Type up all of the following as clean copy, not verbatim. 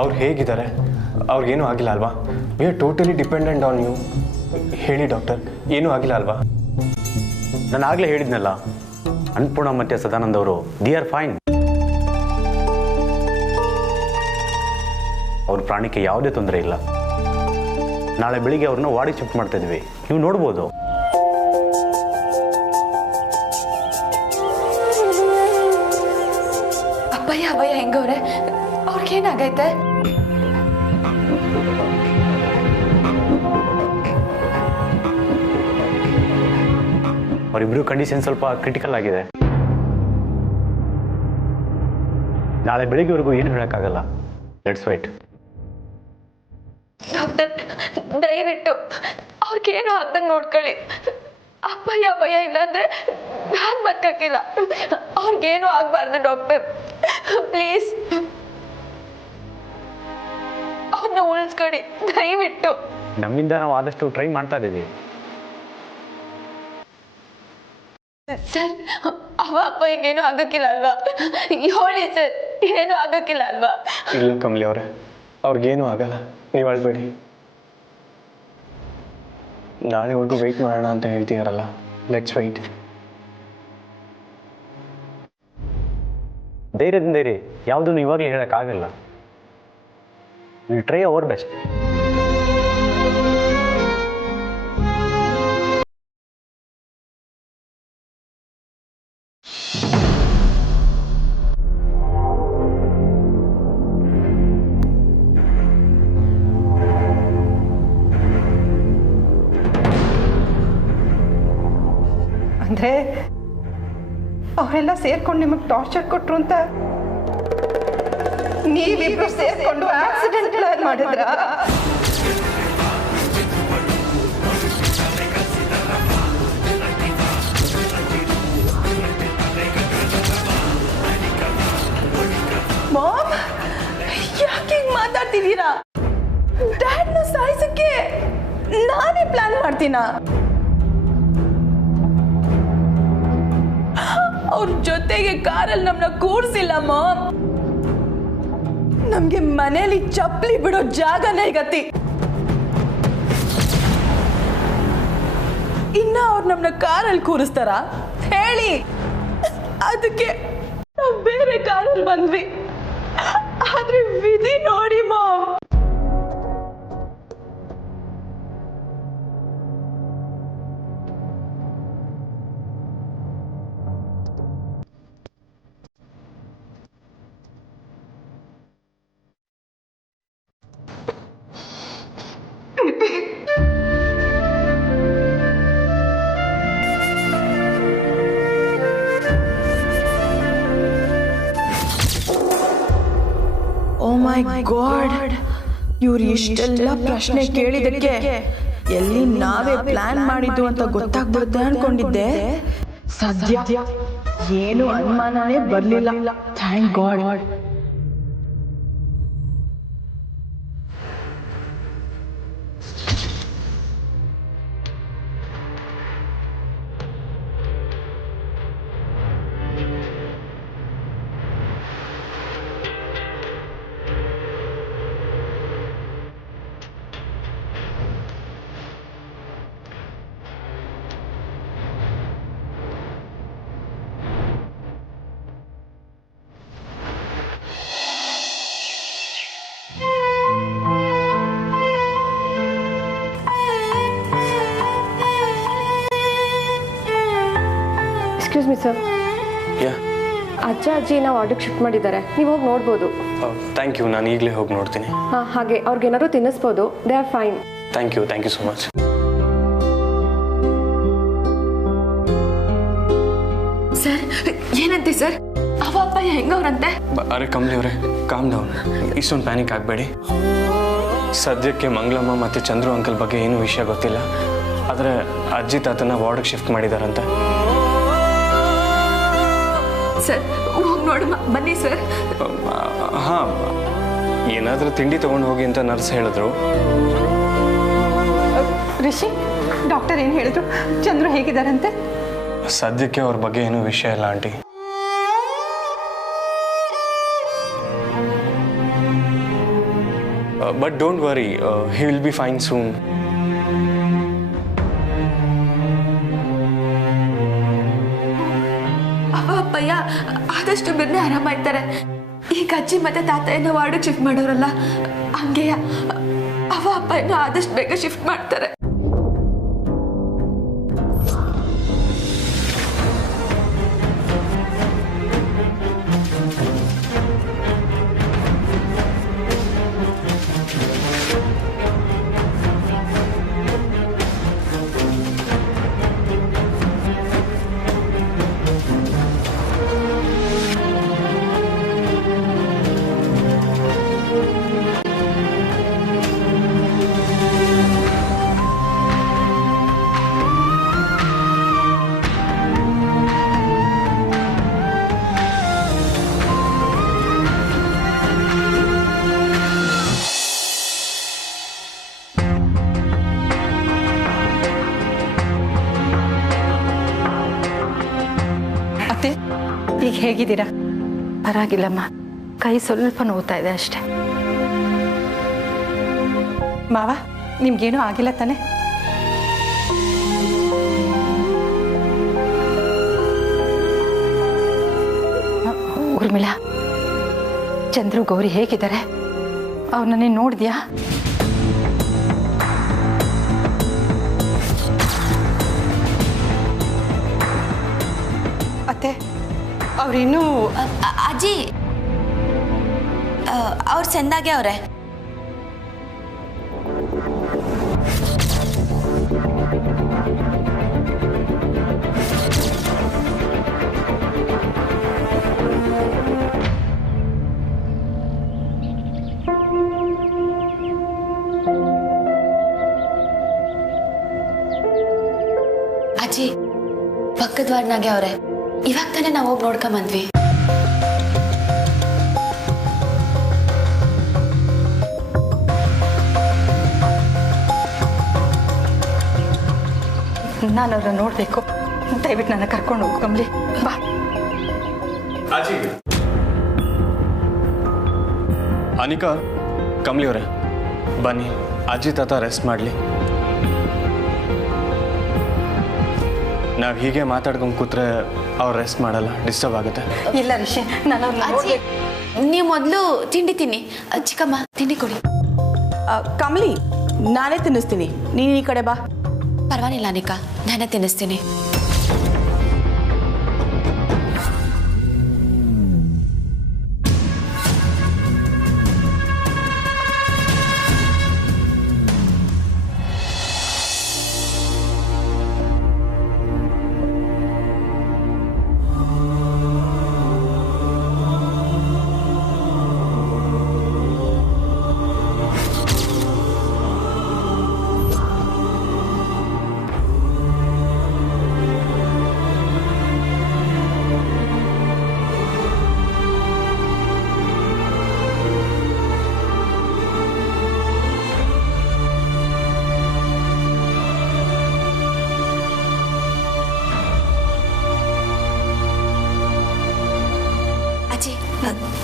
ಅವ್ರು ಹೇಗಿದ್ದಾರೆ? ಅವ್ರಿಗೇನೂ ಆಗಿಲ್ಲ ಅಲ್ವಾ? We are totally dependent on you. ಹೇಳಿ ಡಾಕ್ಟರ್, ಏನೂ ಆಗಿಲ್ಲ ಅಲ್ವಾ? ನಾನು ಆಗಲೇ ಹೇಳಿದ್ನಲ್ಲ, ಅನ್ನಪೂರ್ಣ ಮತ್ತು ಸದಾನಂದ್ ಅವರು ದಿ ಆರ್ ಫೈನ್. ಅವ್ರ ಪ್ರಾಣಕ್ಕೆ ಯಾವುದೇ ತೊಂದರೆ ಇಲ್ಲ. ನಾಳೆ ಬೆಳಿಗ್ಗೆ ಅವ್ರನ್ನ ವಾರ್ಡಿಗೆ ಶಿಫ್ಟ್ ಮಾಡ್ತಾ ಇದ್ವಿ, ನೀವು ನೋಡ್ಬೋದು. ಅಬ್ಬಯ್ಯ ಅಬ್ಬಯ್ಯ ಹೆಂಗವ್ರೆ? ಅವ್ರಿಗೇನಾಗೈತೆ? ಅವರಿಬ್ಬರು ಕಂಡೀಷನ್ ಸ್ವಲ್ಪ ಕ್ರಿಟಿಕಲ್ ಆಗಿದೆ. ನಾಳೆ ಬೆಳಿಗ್ಗೆವರೆಗೂ ಏನು ಹೇಳೋಕ್ಕಾಗಲ್ಲ. Let's wait. ಡಾಕ್ಟರ್, ದಯವಿಟ್ಟು ಅವ್ರಿಗೇನು ಆಗ್ದಂಗೆ ನೋಡ್ಕೊಳ್ಳಿ. ಅಬ್ಬಯ್ಯ ಅಬ್ಬಯ್ಯ ಇಲ್ಲಾಂದ್ರೆ ನಾನು ಬದುಕಕ್ಕಿಲ್ಲ. ಅವ್ರಿಗೇನು ಆಗ್ಬಾರ್ದು ಡಾಕ್ಟರ್, ಪ್ಲೀಸ್. ಅವ್ರನ್ನ ಉಳಿಸ್ಕೊಡಿ ದಯವಿಟ್ಟು. ನಮ್ಮಿಂದ ನಾವು ಆದಷ್ಟು ಟ್ರೈ ಮಾಡ್ತಾ ಇದ್ದೀವಿ. ಸರ್, ಅವ ಅಪ್ಪಯ್ಯಗೇನು ಆಗಕ್ಕಿಲ್ಲ ಅಲ್ವಾ? ಹೇಳಿ ಸರ್, ಏನು ಆಗಕ್ಕಿಲ್ಲ ಅಲ್ವಾ? ಇಲ್ಲ ಕಮಲಿ ಅವರೇ, ಅವ್ರಿಗೇನೂ ಆಗಲ್ಲ, ನೀವು ಅಳ್ಬೇಡಿ. ನಾಳೆವರೆಗೂ ವೆಯ್ಟ್ ಮಾಡೋಣ ಅಂತ ಹೇಳ್ತೀರಲ್ಲ, ಲೆಟ್ಸ್ ವೆಯ್ಟ್. ಧೈರ್ಯದಿಂದ ಇರಿ, ಯಾವುದನ್ನು ಇವಾಗಲೇ ಹೇಳೋಕ್ಕಾಗಲ್ಲ. Will try our best. ಅಂದರೆ ಅವರೆಲ್ಲ ಸೇರ್ಕೊಂಡು ನಿಮಗೆ ಟಾರ್ಚರ್ ಕೊಟ್ರು ಅಂತ ನೀವಿಬ್ರು ಸೇರ್ಕೊಂಡು ಆಕ್ಸಿಡೆಂಟ್ ಪ್ಲಾನ್ ಮಾಡಿದ್ರ? ಮಾಮ್, ಯಾಕೆ ಹಿಂಗ್ ಮಾತಾಡ್ತಿದ್ದೀರಾ? ಡ್ಯಾಡ್ನ ಸಾಯಿಸಕ್ಕೆ ನಾನೇ ಪ್ಲಾನ್ ಮಾಡ್ತೀನ? ಅವ್ರ ಜೊತೆಗೆ ಕಾರಲ್ಲಿ ನಮ್ಮನ್ನ ಕೂರ್ಸಿಲ್ಲ ಮಾಮ್. ನಮ್ಗೆ ಮನೇಲಿ ಚಪ್ಪಲಿ ಬಿಡೋ ಜಾಗನೇ ಗತಿ. ಇನ್ನ ಅವ್ರು ನಮ್ಮನ್ನ ಕಾರಲ್ಲಿ ಕೂರಿಸ್ತಾರ ಹೇಳಿ? ಅದಕ್ಕೆ ನಾವು ಬೇರೆ ಕಾರಲ್ಲಿ ಬಂದ್ವಿ. ಆದ್ರೆ ವಿಧಿ ನೋಡಿ ಮಾಮ್. ಓ ಮೈ ಗಾಡ್, ಇವ್ರು ಇಷ್ಟೆಲ್ಲ ಪ್ರಶ್ನೆ ಕೇಳಿದಕ್ಕೆ ಎಲ್ಲಿ ನಾವೇ ಪ್ಲಾನ್ ಮಾಡಿದ್ದು ಅಂತ ಗೊತ್ತಾಗ್ಬಿಡುತ್ತೆ ಅನ್ಕೊಂಡಿದ್ದೆ. ಸದ್ಯ ಏನು ಅನುಮಾನನೇ ಬರ್ಲಿಲ್ಲ. Thank god. Excuse me sir, ಅಜ್ಜ ಅಜ್ಜಿನ ವಾರ್ಡಿಗೆ ಶಿಫ್ಟ್ ಮಾಡಿದ್ದಾರೆ, ನೀವು ಹೋಗಿ ನೋಡ್ಬೋದು. ಥ್ಯಾಂಕ್ ಯು, ನಾನು ಈಗಲೇ ಹೋಗಿ ನೋಡ್ತೀನಿ. ಹಾಂ, ಹಾಗೆ ಅವ್ರಿಗೇನಾದ್ರು ತಿನ್ನಿಸ್ಬೋದು. They are fine. Thank you so much. Sir, ಏನಂತೆ ಸರ್? ಅವ ಅಪ್ಪಯ್ಯ ಹೆಂಗವ್ರಂತೆ? ಅರೆ ಕಮಲಿ ಅವರೇ, ಕಾಮ್ ಡೌನ್. ಇಷ್ಟೊಂದು ಪ್ಯಾನಿಕ್ ಆಗಬೇಡಿ. ಸದ್ಯಕ್ಕೆ ಮಂಗಳಮ್ಮ ಮತ್ತು ಚಂದ್ರು ಅಂಕಲ್ ಬಗ್ಗೆ ಏನೂ ವಿಷಯ ಗೊತ್ತಿಲ್ಲ. ಆದರೆ ಅಜ್ಜಿ ತಾತನ ವಾರ್ಡಿಗೆ ಶಿಫ್ಟ್ ಮಾಡಿದಾರಂತೆ. ಸರ್, ಹೋಗಿ ನೋಡಿ ಬನ್ನಿ ಸರ್. ಹಾಂ, ಏನಾದರೂ ತಿಂಡಿ ತೊಗೊಂಡು ಹೋಗಿ ಅಂತ ನರ್ಸ್ ಹೇಳಿದ್ರು. ರಿಷಿ, ಡಾಕ್ಟರ್ ಏನು ಹೇಳಿದ್ರು? ಚಂದ್ರು ಹೇಗಿದ್ದಾರಂತೆ? ಸದ್ಯಕ್ಕೆ ಅವ್ರ ಬಗ್ಗೆ ಏನೂ ವಿಷಯ ಇಲ್ಲ aunty. But don't worry, he will be fine soon. ಅವ ಅಪ್ಪಯ್ಯ ಆದಷ್ಟು ಬೇಗನೆ ಆರಾಮಾಯ್ತಾರೆ. ಈಗ ಅಜ್ಜಿ ಮತ್ತೆ ತಾತಯ್ಯನ ವಾರ್ಡಿಗೆ ಶಿಫ್ಟ್ ಮಾಡೋರಲ್ಲ, ಹಂಗೆಯ ಅವ ಅಪ್ಪಯ್ಯನ ಆದಷ್ಟು ಬೇಗ ಶಿಫ್ಟ್ ಮಾಡ್ತಾರೆ. ಅತ್ತೆ, ಈಗ ಹೇಗಿದ್ದೀರಾ? ಪರವಾಗಿಲ್ಲಮ್ಮ, ಕೈ ಸ್ವಲ್ಪ ನೋವ್ತಾ ಇದೆ ಅಷ್ಟೆ. ಮಾವ, ನಿಮ್ಗೇನೂ ಆಗಿಲ್ಲ ತಾನೆ? ಊರ್ಮಿಳಾ, ಚಂದ್ರು ಗೌರಿ ಹೇಗಿದ್ದಾರೆ? ಅವ್ರನ್ನ ನೀನು ನೋಡಿದ್ಯಾ? ಅತ್ತೆ, ಅವ್ರಿನ್ನೂ ಅಜ್ಜಿ ಅವ್ರು ಚೆಂದಾಗೆ ಅವ್ರೆ. ಅಜ್ಜಿ ಪಕ್ಕದ ವಾರ್ಡ್ನಾಗೆ ಅವ್ರೆ. ಇವಾಗ ತಾನೇ ನಾವು ಹೋಗಿ ನೋಡ್ಕೊಂಬಂದ್ವಿ. ನಾನು ಅವ್ರನ್ನ ನೋಡಬೇಕು. ದಯವಿಟ್ಟು ನನ್ನ ಕರ್ಕೊಂಡು ಹೋಗ್ಕೊಂಬ್ಲಿ. ಬಾ. ಅನಿಕಾ, ಕಮಲಿ ಅವರೇ ಬನ್ನಿ, ಅಜ್ಜಿ ತಾತ ರೆಸ್ಟ್ ಮಾಡಲಿ. ನಾವು ಹೀಗೆ ಮಾತಾಡ್ಕೊಂಡು ಕೂತ್ರೆ ಅವ್ರು ರೆಸ್ಟ್ ಮಾಡಲ್ಲ, ಡಿಸ್ಟರ್ಬ್ ಆಗುತ್ತೆ. ಇಲ್ಲ ರಿಷಿ, ನಾನು ಅವ್ರನ್ನ ಅಜ್ಜಿ, ನೋಡ್ಬೇಕು. ನೀವು ಮೊದಲು ತಿಂಡಿ ತಿನ್ನಿ. ಚಿಕ್ಕಮ್ಮ ತಿಂಡಿ ಕೊಡಿ. ಕಮಲಿ, ನಾನೇ ತಿನ್ನಿಸ್ತೀನಿ, ನೀನು ಈ ಕಡೆ ಬಾ. ಪರವಾಗಿಲ್ಲ ಅನಿಕಾ, ನಾನೇ ತಿನ್ನಿಸ್ತೀನಿ.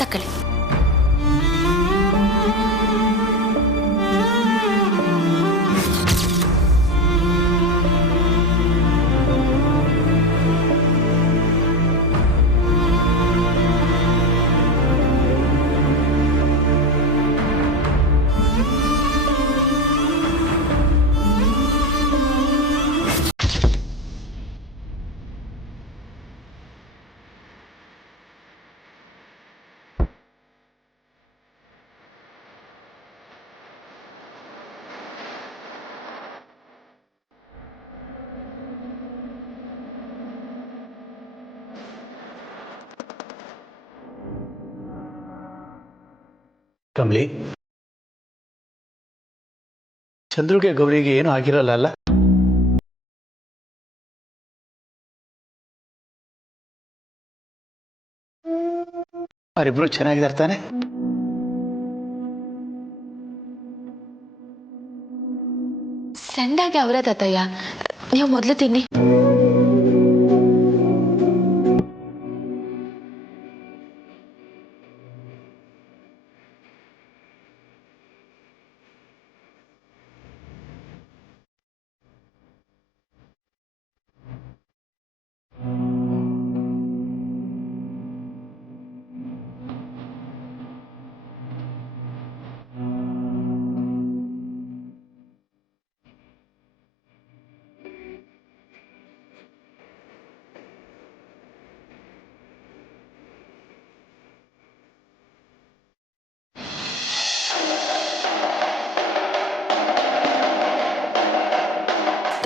ತಕ್ಕಳಿ. ಕಮಲಿ, ಚಂದ್ರುಗೆ ಗೌರಿಗೆ ಏನೂ ಆಗಿರಲ್ಲ ಅಲ್ಲ? ಅವರಿಬ್ರು ಚೆನ್ನಾಗಿದ್ದಾರೆ ತಾನೆ? ಸಣ್ಣಗೆ ಅವರೇ ತಾತಯ್ಯ, ನೀವು ಮೊದಲು ತಿನ್ನಿ.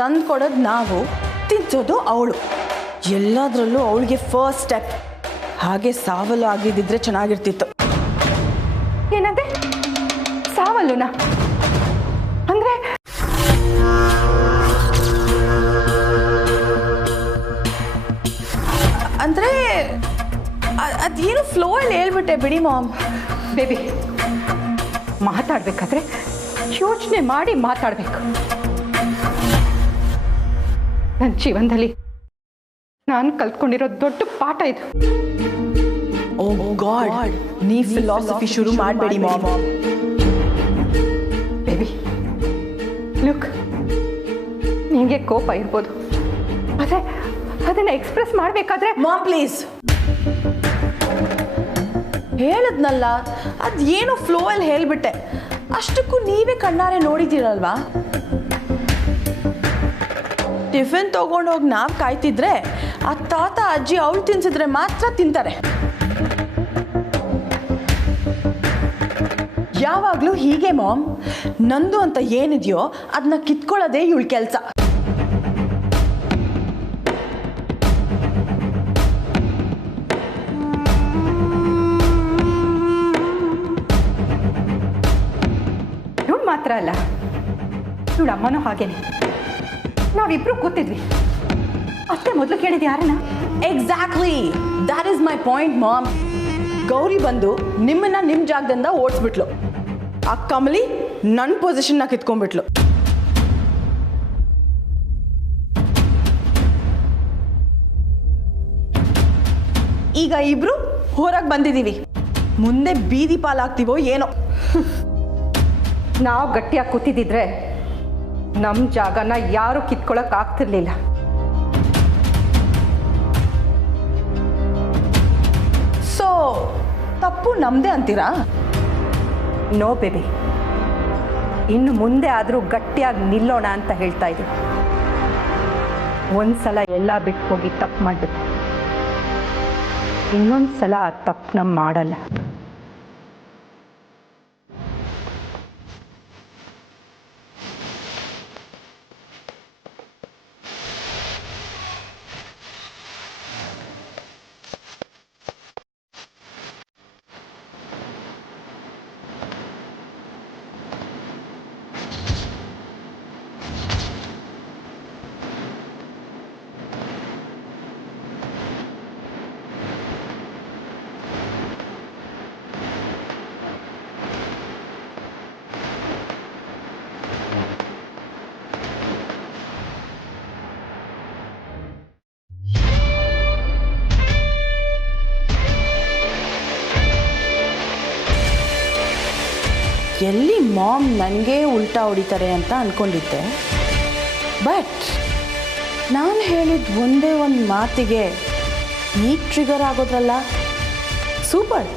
ತಂದು ಕೊಡೋದು ನಾವು, ತಿನ್ಸೋದು ಅವಳು. ಎಲ್ಲದರಲ್ಲೂ ಅವಳಿಗೆ ಫಸ್ಟ್ ಸ್ಟೆಪ್. ಹಾಗೆ ಸಾವಲು ಆಗಿದ್ದಿದ್ರೆ ಚೆನ್ನಾಗಿರ್ತಿತ್ತು. ಏನಂತೆ ಸಾವಲ್ಲುನಾ? ಅಂದ್ರೆ ಅಂದರೆ ಅದೇನು ಫ್ಲೋಯಲ್ಲಿ ಹೇಳ್ಬಿಟ್ಟೆ ಬಿಡಿ ಮಾಮ್. ಬೇಬಿ, ಮಾತಾಡ್ಬೇಕಾದ್ರೆ ಯೋಚನೆ ಮಾಡಿ ಮಾತಾಡಬೇಕು. ನನ್ನ ಜೀವನದಲ್ಲಿ ನಾನು ಕಲ್ತ್ಕೊಂಡಿರೋ ದೊಡ್ಡ ಪಾಠ ಇದು. ಓ ಗಾಡ್, ನೀ ಫಿಲಾಸಫಿ ಶುರು ಮಾಡಬೇಡಿ ಮಾಮ್. ಬೇಬಿ ಲುಕ್, ನಿಮಗೆ ಕೋಪ ಇರ್ಬೋದು, ಆದರೆ ಅದನ್ನು ಎಕ್ಸ್ಪ್ರೆಸ್ ಮಾಡಬೇಕಾದ್ರೆ ಮಾಮ್ ಪ್ಲೀಸ್. ಹೇಳದ್ನಲ್ಲ, ಅದೇನು ಫ್ಲೋಯಲ್ಲಿ ಹೇಳ್ಬಿಟ್ಟೆ. ಅಷ್ಟಕ್ಕೂ ನೀವೇ ಕಣ್ಣಾರೆ ನೋಡಿದ್ದೀರಲ್ವಾ? ಟಿಫಿನ್ ತೊಗೊಂಡೋಗಿ ನಾವು ಕಾಯ್ತಿದ್ರೆ ಆ ತಾತ ಅಜ್ಜಿ ಅವಳು ತಿನ್ಸಿದ್ರೆ ಮಾತ್ರ ತಿಂತಾರೆ. ಯಾವಾಗಲೂ ಹೀಗೆ ಮಾಮ್. ನಂದು ಅಂತ ಏನಿದೆಯೋ ಅದನ್ನ ಕಿತ್ಕೊಳ್ಳೋದೇ ಇವಳ ಕೆಲಸ. ಇವಳು ಮಾತ್ರ ಅಲ್ಲ, ಇವಳ ಅಮ್ಮನೂ ಹಾಗೇನೆ. ನಾವಿಬ್ರು ಕೂತಿದ್ವಿ, ಅಷ್ಟೇ ಮೊದಲು ಕೇಳಿದ್ವಿ ಯಾರನ್ನ? Exactly, that is my point ma'am. Gauri ಬಂದು ನಿಮ್ಮನ್ನ ನಿಮ್ಮ ಜಾಗದಿಂದ ಓಡಿಸ್ಬಿಟ್ಲು. ಆ ಕಮಲಿ ನನ್ನ ಪೊಸಿಷನ್ನ ಕಿತ್ಕೊಂಡ್ಬಿಟ್ಲು. ಈಗ ಇಬ್ರು ಹೊರಗೆ ಬಂದಿದ್ದೀವಿ. ಮುಂದೆ ಬೀದಿ ಪಾಲಾಗ್ತೀವೋ ಏನೋ. ನಾವು ಗಟ್ಟಿಯಾಗಿ ಕೂತಿದ್ದಿದ್ರೆ ನಮ್ಮ ಜಾಗನ ಯಾರು ಕಿತ್ಕೊಳ್ಳೋಕೆ ಆಗ್ತಿರ್ಲಿಲ್ಲ. ಸೊ ತಪ್ಪು ನಮ್ಮದೇ ಅಂತೀರಾ? ನೋ ಬೇಬಿ, ಇನ್ನು ಮುಂದೆ ಆದರೂ ಗಟ್ಟಿಯಾಗಿ ನಿಲ್ಲೋಣ ಅಂತ ಹೇಳ್ತಾ ಇದ್ದೀವಿ. ಒಂದ್ಸಲ ಎಲ್ಲ ಬಿಟ್ಟು ಹೋಗಿ ತಪ್ಪು ಮಾಡಬೇಕು, ಇನ್ನೊಂದ್ಸಲ ಆ ತಪ್ಪನ್ನ ಮಾಡಲ್ಲ. ಎಲ್ಲಿ ಮಾಮ್ ನನಗೆ ಉಲ್ಟಾ ಹೊಡಿತಾರೆ ಅಂತ ಅಂದ್ಕೊಂಡಿದ್ದೆ. ಬಟ್ ನಾನು ಹೇಳಿದ ಒಂದೇ ಒಂದು ಮಾತಿಗೆ ಈಗ ಟ್ರಿಗರ್ ಆಗೋದ್ರಲ್ಲ, ಸೂಪರ್.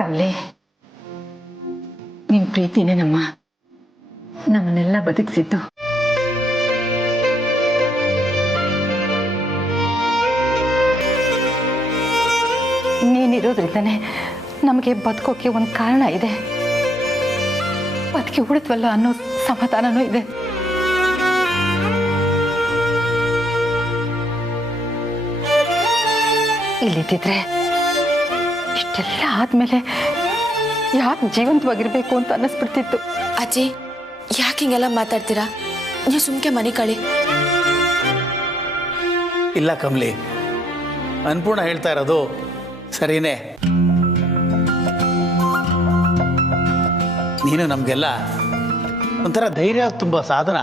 ಕಮಲೆ, ನಿನ್ ಪ್ರೀತಿನೇ ನಮ್ಮನ್ನೆಲ್ಲ ಬದುಕಿಸಿದ್ದು. ನೀನಿರೋದ್ರಿಂದನೇ ನಮಗೆ ಬದುಕೋಕೆ ಒಂದು ಕಾರಣ ಇದೆ. ಬದುಕಿ ಉಳಿದ್ವಲ್ಲ ಅನ್ನೋ ಸಮಾಧಾನನೂ ಇದೆ. ಇಲ್ಲಿದ್ದಿದ್ರೆ ಇಷ್ಟೆಲ್ಲ ಆದ್ಮೇಲೆ ಯಾಕೆ ಜೀವಂತವಾಗಿರ್ಬೇಕು ಅಂತ ಅನ್ನಿಸ್ಬಿಡ್ತಿತ್ತು. ಅಜ್ಜಿ, ಯಾಕೆ ಹಿಂಗೆಲ್ಲ ಮಾತಾಡ್ತೀರಾ? ನೀವು ಸುಮ್ಕೆ ಮನೆ ಕಳಿ. ಇಲ್ಲ ಕಮಲಿ, ಅನ್ಪೂರ್ಣ ಹೇಳ್ತಾ ಇರೋದು ಸರಿನೇ. ನೀನು ನಮಗೆಲ್ಲ ಒಂಥರ ಧೈರ್ಯ ತುಂಬ ಸಾಧನ.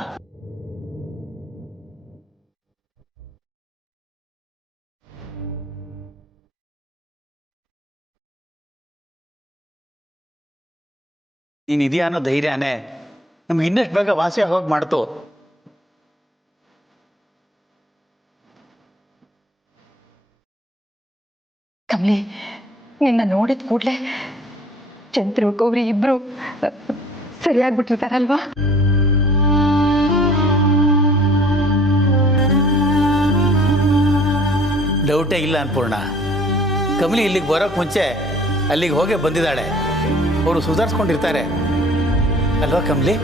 ನೀನು ಇದೆಯಾ ಅನ್ನೋ ಧೈರ್ಯನೇ ನಮ್ಗೆ ಇನ್ನಷ್ಟು ಬೇಗ ವಾಸಿ ಆಗೋಗಿ ಮಾಡ್ತು. ಕಮಲಿ, ನಿನ್ನ ನೋಡಿದ ಕೂಡಲೇ ಚಂದ್ರು ಗೌರಿ ಇಬ್ರು ಸರಿಯಾಗ್ಬಿಟ್ಟಿರ್ತಾರಲ್ವಾ? ಡೌಟೇ ಇಲ್ಲ ಅನ್ಪೂರ್ಣ. ಕಮಲಿ ಇಲ್ಲಿಗೆ ಬರೋಕ್ಕೆ ಮುಂಚೆ ಅಲ್ಲಿಗೆ ಹೋಗೇ ಬಂದಿದ್ದಾಳೆ. ಅವರು ಸುಧಾರಿಸ್ಕೊಂಡಿರ್ತಾರೆ ಅಲ್ವಾ ಕಮಲಿ?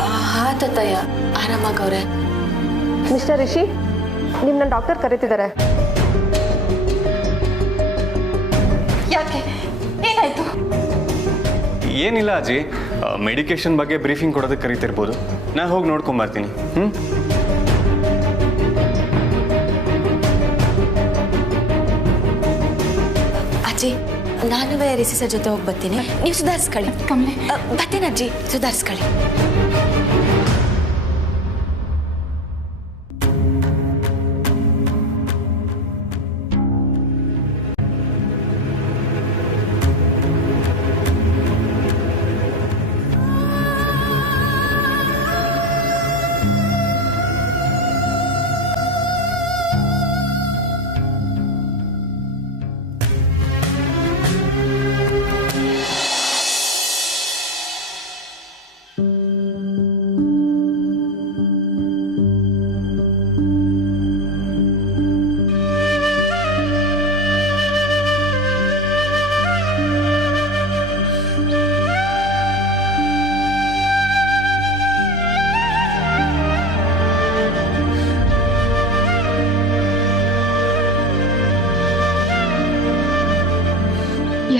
ಹಾ ತಾತಯ್ಯ, ಆರಾಮಾಗವ್ರೆ. ಮಿಸ್ಟರ್ ರಿಷಿ, ನಿಮ್ಮನ್ನ ಡಾಕ್ಟರ್ ಕರೀತಿದ್ದಾರೆ. ಯಾಕೆ, ಏನಾಯ್ತು? ಏನಿಲ್ಲ ಅಜ್ಜಿ, ಮೆಡಿಕೇಶನ್ ಬಗ್ಗೆ ಬ್ರೀಫಿಂಗ್ ಕೊಡೋದಕ್ಕೆ ಕರೀತಿರ್ಬೋದು. ನಾನು ಹೋಗಿ ನೋಡ್ಕೊಂಬರ್ತೀನಿ. ಅಜ್ಜಿ, ನಾನು ರಿಸಿ ಸರ್ ಜೊತೆ ಹೋಗಿ ಬರ್ತೀನಿ. ನೀವು ಸುಧಾರಿಸ್ಕೊಳ್ಳಿ. ಕಮಲಿ, ಬರ್ತೀನಿ ಅಜ್ಜಿ, ಸುಧಾರಿಸ್ಕೊಳ್ಳಿ.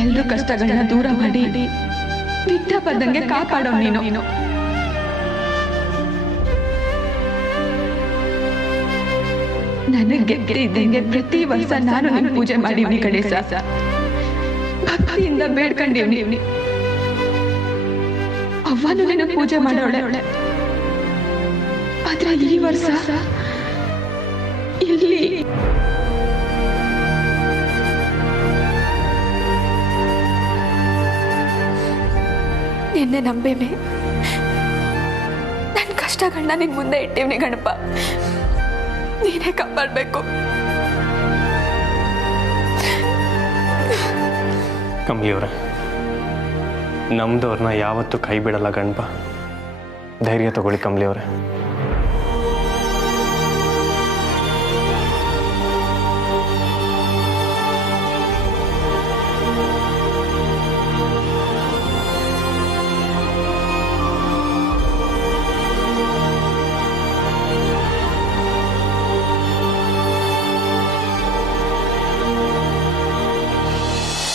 ಎಲ್ಲರೂ ಕಷ್ಟಗಳನ್ನ ದೂರ ಮಾಡಿ ಬಿದ್ದ ಬದ್ದಂಗೆ ಕಾಪಾಡೋ ನೀನು. ನನಗೆ ಗೆದ್ದೆ ಇದ್ದಂಗೆ ಪ್ರತಿ ವರ್ಷ ನಾನು ನಿನ್ ಪೂಜೆ ಮಾಡಿವ್ನಿ ಗಣೇಶ. ಭಕ್ತಿಯಿಂದ ಬೇಡ್ಕೊಂಡಿವ್ನಿ. ಅವ್ವನು ನಿನ್ನ ಪೂಜೆ ಮಾಡೋಳೆ. ಆದ್ರೆ ಈ ವರ್ಷ ಇಲ್ಲಿ ನಿನ್ನೆ ನಂಬೇನೆ ನನ್ನ ಕಷ್ಟಗಳನ್ನ ನಿನ್ ಮುಂದೆ ಇಟ್ಟಿವ್ನಿ ಗಣಪ. ನೀನೇ ಕಾಪಾಡಬೇಕು. ಕಮಲಿಯವ್ರೆ, ನಮ್ದವ್ರನ್ನ ಯಾವತ್ತೂ ಕೈ ಬಿಡಲ್ಲ ಗಣಪ. ಧೈರ್ಯ ತಗೊಳ್ಳಿ ಕಮಲಿಯವ್ರೆ.